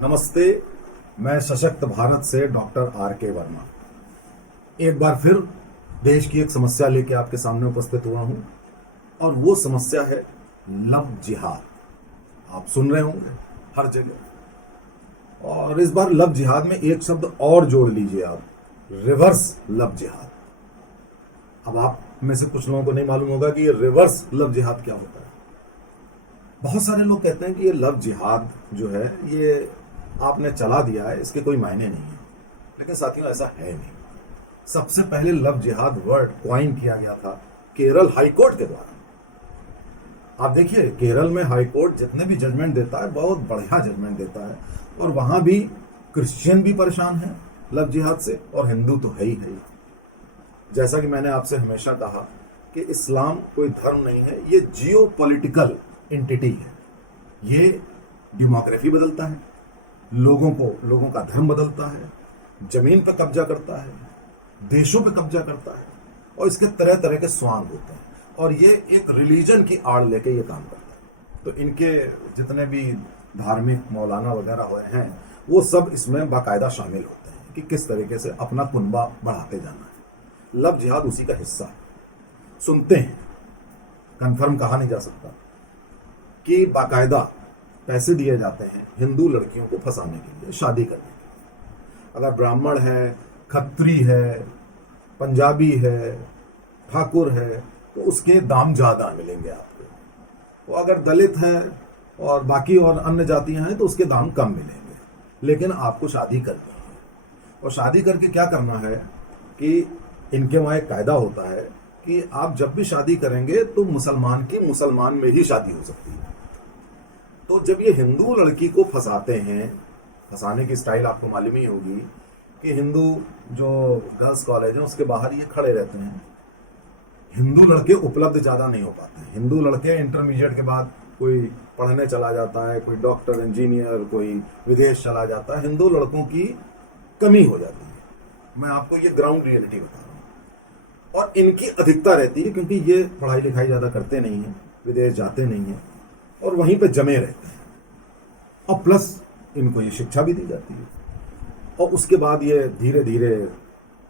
नमस्ते। मैं सशक्त भारत से डॉक्टर R.K. वर्मा एक बार फिर देश की एक समस्या लेके आपके सामने उपस्थित हुआ हूं और वो समस्या है लव जिहाद। आप सुन रहे होंगे हर जगह, और इस बार लव जिहाद में एक शब्द और जोड़ लीजिए आप, रिवर्स लव जिहाद। अब आप में से कुछ लोगों को नहीं मालूम होगा कि ये रिवर्स लव जिहाद क्या होता है। बहुत सारे लोग कहते हैं कि ये लव जिहाद जो है ये आपने चला दिया है, इसके कोई मायने नहीं है। लेकिन साथियों, ऐसा है नहीं। सबसे पहले लव जिहाद वर्ड क्वाइन किया गया था केरल हाईकोर्ट के द्वारा। आप देखिए, केरल में हाईकोर्ट जितने भी जजमेंट देता है बहुत बढ़िया जजमेंट देता है, और वहां भी क्रिश्चियन भी परेशान है लव जिहाद से, और हिंदू तो है ही। जैसा कि मैंने आपसे हमेशा कहा कि इस्लाम कोई धर्म नहीं है, ये जियो पॉलिटिकल एंटिटी है। ये डेमोग्राफी बदलता है, लोगों का धर्म बदलता है, जमीन पर कब्जा करता है, देशों पे कब्जा करता है, और इसके तरह तरह के स्वांग होते हैं, और ये एक रिलीजन की आड़ लेके ये काम करता है। तो इनके जितने भी धार्मिक मौलाना वगैरह हुए हैं वो सब इसमें बाकायदा शामिल होते हैं कि किस तरीके से अपना कुनबा बढ़ाते जाना है। लव जिहाद उसी का हिस्सा है। सुनते हैं, कंफर्म कहा नहीं जा सकता, कि बाकायदा पैसे दिए जाते हैं हिंदू लड़कियों को फंसाने के लिए, शादी करने के लिए। अगर ब्राह्मण है, खत्री है, पंजाबी है, ठाकुर है, तो उसके दाम ज्यादा मिलेंगे आपको। वो अगर दलित हैं और बाकी और अन्य जातियां हैं तो उसके दाम कम मिलेंगे। लेकिन आपको शादी करनी है, और शादी करके क्या करना है कि इनके वहां एक कायदा होता है कि आप जब भी शादी करेंगे तो मुसलमान की मुसलमान में ही शादी हो सकती है। तो जब ये हिंदू लड़की को फंसाते हैं, फंसाने की स्टाइल आपको मालूम ही होगी कि हिंदू जो गर्ल्स कॉलेज है उसके बाहर ये खड़े रहते हैं। हिंदू लड़के उपलब्ध ज़्यादा नहीं हो पाते हैं। हिंदू लड़के इंटरमीडिएट के बाद कोई पढ़ने चला जाता है, कोई डॉक्टर, इंजीनियर, कोई विदेश चला जाता है। हिंदू लड़कों की कमी हो जाती है। मैं आपको ये ग्राउंड रियलिटी बता रहा हूँ। और इनकी अधिकता रहती है क्योंकि ये पढ़ाई लिखाई ज़्यादा करते नहीं हैं, विदेश जाते नहीं हैं, और वहीं पे जमे रहते हैं। और प्लस इनको ये शिक्षा भी दी जाती है। और उसके बाद ये धीरे धीरे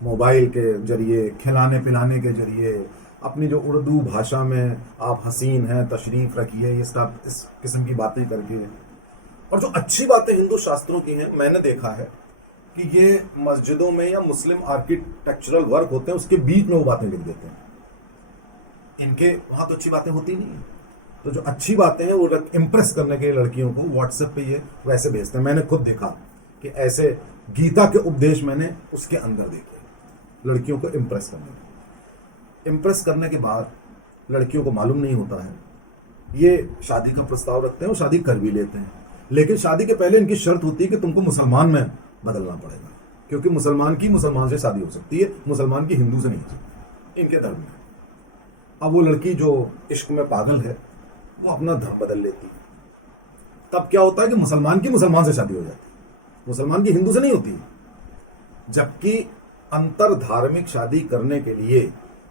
मोबाइल के जरिए, खिलाने पिलाने के जरिए, अपनी जो उर्दू भाषा में आप हसीन हैं, तशरीफ रखिए, ये सब इस किस्म की बातें करके, और जो अच्छी बातें हिंदू शास्त्रों की हैं, मैंने देखा है कि ये मस्जिदों में या मुस्लिम आर्किटेक्चरल वर्क होते हैं उसके बीच में वो बातें लिख देते हैं। इनके वहां तो अच्छी बातें होती नहीं है। तो जो अच्छी बातें हैं वो इम्प्रेस करने के लिए लड़कियों को व्हाट्सएप पे ये वैसे भेजते हैं। मैंने खुद देखा कि ऐसे गीता के उपदेश मैंने उसके अंदर देखे, लड़कियों को इम्प्रेस करने के बाद लड़कियों को मालूम नहीं होता है, ये शादी का प्रस्ताव रखते हैं और शादी कर भी लेते हैं। लेकिन शादी के पहले इनकी शर्त होती है कि तुमको मुसलमान में बदलना पड़ेगा, क्योंकि मुसलमान की मुसलमान से शादी हो सकती है, मुसलमान की हिंदू से नहीं हो सकती इनके धर्म में। अब वो लड़की जो इश्क में पागल है वो अपना धर्म बदल लेती है। तब क्या होता है कि मुसलमान की मुसलमान से शादी हो जाती है, मुसलमान की हिंदू से नहीं होती। जबकि अंतर धार्मिक शादी करने के लिए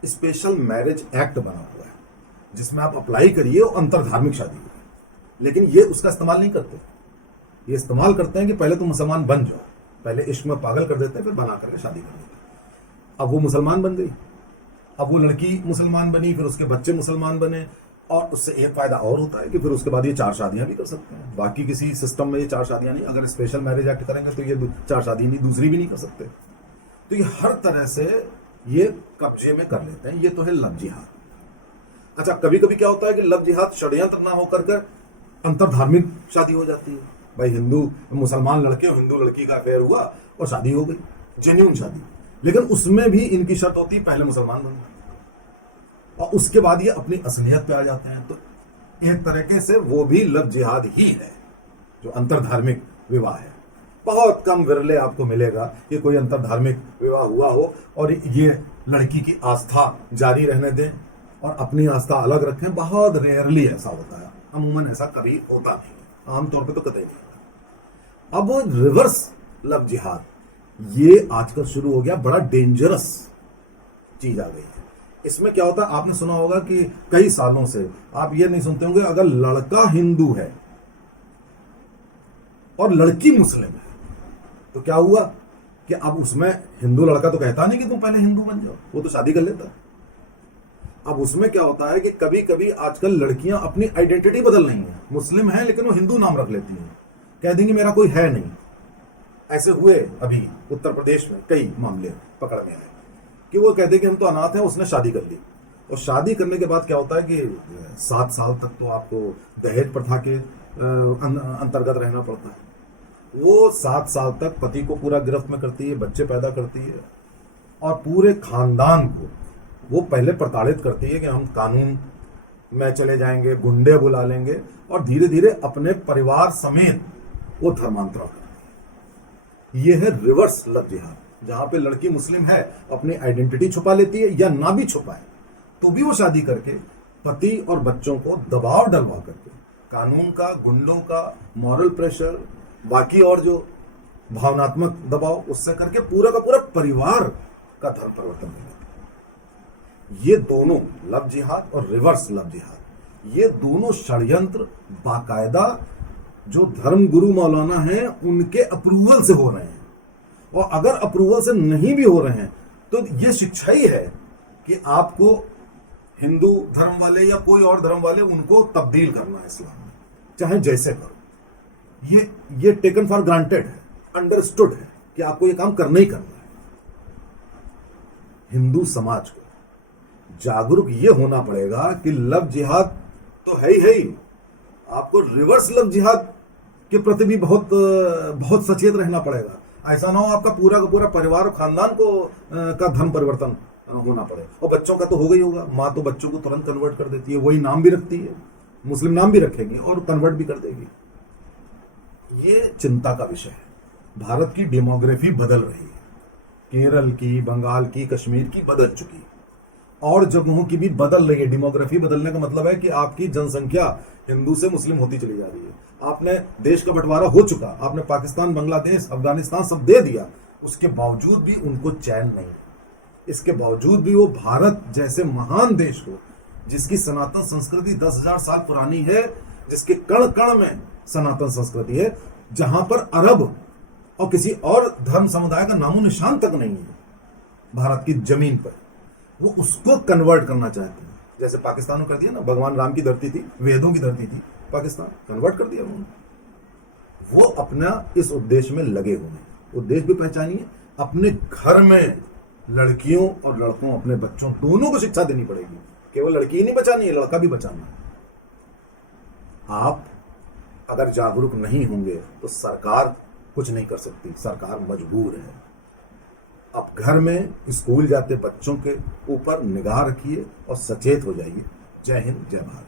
स्पेशल मैरिज एक्ट बना हुआ है, जिसमें आप अप्लाई करिए और अंतर धार्मिक शादी हो। लेकिन ये उसका इस्तेमाल नहीं करते। ये इस्तेमाल करते हैं कि पहले तुम मुसलमान बन जाओ, पहले इश्क में पागल कर देते हैं, फिर बना करके शादी कर देते हैं। अब वो मुसलमान बन गई, अब वो लड़की मुसलमान बनी, फिर उसके बच्चे मुसलमान बने, और उससे एक फायदा और होता है कि फिर उसके बाद ये 4 शादियां भी कर सकते हैं। बाकी किसी सिस्टम में ये 4 शादियां नहीं, अगर स्पेशल मैरिज एक्ट करेंगे तो ये 4 शादी नहीं, दूसरी भी नहीं कर सकते। तो ये हर तरह से ये कब्जे में कर लेते हैं। ये तो है लव जिहाद। अच्छा, कभी कभी क्या होता है कि लव जिहाद षड्यंत्र ना होकर कर अंतर धार्मिक शादी हो जाती है। भाई हिंदू मुसलमान लड़के और हिंदू लड़की का अफेयर हुआ और शादी हो गई, जेन्युइन शादी। लेकिन उसमें भी इनकी शर्त होती है पहले मुसलमान बनना, और उसके बाद ये अपनी असलियत पे आ जाते हैं। तो एक तरीके से वो भी लव जिहाद ही है, जो अंतर धार्मिक विवाह है। बहुत कम विरले आपको मिलेगा कि कोई अंतर धार्मिक विवाह हुआ हो और ये लड़की की आस्था जारी रहने दें और अपनी आस्था अलग रखें। बहुत रेयरली ऐसा होता है, अमूमन ऐसा कभी होता नहीं, आमतौर पे तो कतई नहीं होता। अब रिवर्स लव जिहाद ये आजकल शुरू हो गया, बड़ा डेंजरस चीज आ गई है। इसमें क्या होता है, आपने सुना होगा कि कई सालों से आप ये नहीं सुनते होंगे, अगर लड़का हिंदू है और लड़की मुस्लिम है, तो क्या हुआ कि अब उसमें हिंदू लड़का तो कहता नहीं कि तुम पहले हिंदू बन जाओ, वो तो शादी कर लेता। अब उसमें क्या होता है कि कभी कभी आजकल लड़कियां अपनी आइडेंटिटी बदल रही हैं, मुस्लिम हैं लेकिन वो हिंदू नाम रख लेती हैं, कह देंगी मेरा कोई है नहीं। ऐसे हुए अभी उत्तर प्रदेश में कई मामले पकड़ में आए कि वो कहते कि हम तो अनाथ हैं, उसने शादी कर ली। और शादी करने के बाद क्या होता है कि 7 साल तक तो आपको दहेज प्रथा के अंतर्गत रहना पड़ता है। वो 7 साल तक पति को पूरा गिरफ्त में करती है, बच्चे पैदा करती है और पूरे खानदान को वो पहले प्रताड़ित करती है कि हम कानून में चले जाएंगे, गुंडे बुला लेंगे, और धीरे धीरे अपने परिवार समेत वो धर्मांतरण करती है। ये है रिवर्स लव जिहाद, जहां पे लड़की मुस्लिम है, अपनी आइडेंटिटी छुपा लेती है या ना भी छुपाए तो भी वो शादी करके पति और बच्चों को दबाव डलवा करके कानून का, गुंडों का, मॉरल प्रेशर, बाकी और जो भावनात्मक दबाव, उससे करके पूरा का पूरा परिवार का धर्म परिवर्तन हो जाता है। ये दोनों लव जिहाद और रिवर्स लव जिहाद, ये दोनों षड्यंत्र बाकायदा जो धर्म गुरु मौलाना हैं उनके अप्रूवल से हो रहे हैं। और अगर अप्रूवल से नहीं भी हो रहे हैं तो ये शिक्षा ही है कि आपको हिंदू धर्म वाले या कोई और धर्म वाले उनको तब्दील करना है इस्लाम में, चाहे जैसे करो। ये टेकन फॉर ग्रांटेड है, अंडरस्टूड है कि आपको ये काम करना ही करना है। हिंदू समाज को जागरूक ये होना पड़ेगा कि लव जिहाद तो है ही, आपको रिवर्स लव जिहाद के प्रति भी बहुत सचेत रहना पड़ेगा। ऐसा ना हो आपका पूरा का पूरा परिवार और खानदान को का धर्म परिवर्तन होना पड़े। और बच्चों का तो हो गई होगा, माँ तो बच्चों को तुरंत कन्वर्ट कर देती है, वही नाम भी रखती है, मुस्लिम नाम भी रखेगी और कन्वर्ट भी कर देगी। ये चिंता का विषय है। भारत की डेमोग्राफी बदल रही है, केरल की, बंगाल की, कश्मीर की बदल चुकी है, और जगहों की भी बदल रही है। डेमोग्राफी बदलने का मतलब है कि आपकी जनसंख्या हिंदू से मुस्लिम होती चली जा रही है। आपने देश का बंटवारा हो चुका, आपने पाकिस्तान, बांग्लादेश, अफगानिस्तान सब दे दिया, उसके बावजूद भी उनको चैन नहीं। इसके बावजूद भी वो भारत जैसे महान देश को, जिसकी सनातन संस्कृति 10,000 साल पुरानी है, जिसके कण कण में सनातन संस्कृति है, जहां पर अरब और किसी और धर्म समुदाय का नामो निशान तक नहीं है भारत की जमीन पर, वो उसको कन्वर्ट करना चाहते हैं। जैसे पाकिस्तान ने कर दिया ना, भगवान राम की धरती थी, वेदों की धरती थी, पाकिस्तान कन्वर्ट कर दिया उन्होंने। वो अपना इस उद्देश्य में लगे हुए हैं। उद्देश्य भी पहचानिए, अपने घर में लड़कियों और लड़कों, अपने बच्चों दोनों को शिक्षा देनी पड़ेगी। केवल लड़की ही नहीं बचानी है, लड़का भी बचाना है। आप अगर जागरूक नहीं होंगे तो सरकार कुछ नहीं कर सकती, सरकार मजबूर है। अब घर में स्कूल जाते बच्चों के ऊपर निगाह रखिए और सचेत हो जाइए। जय हिंद, जय भारत।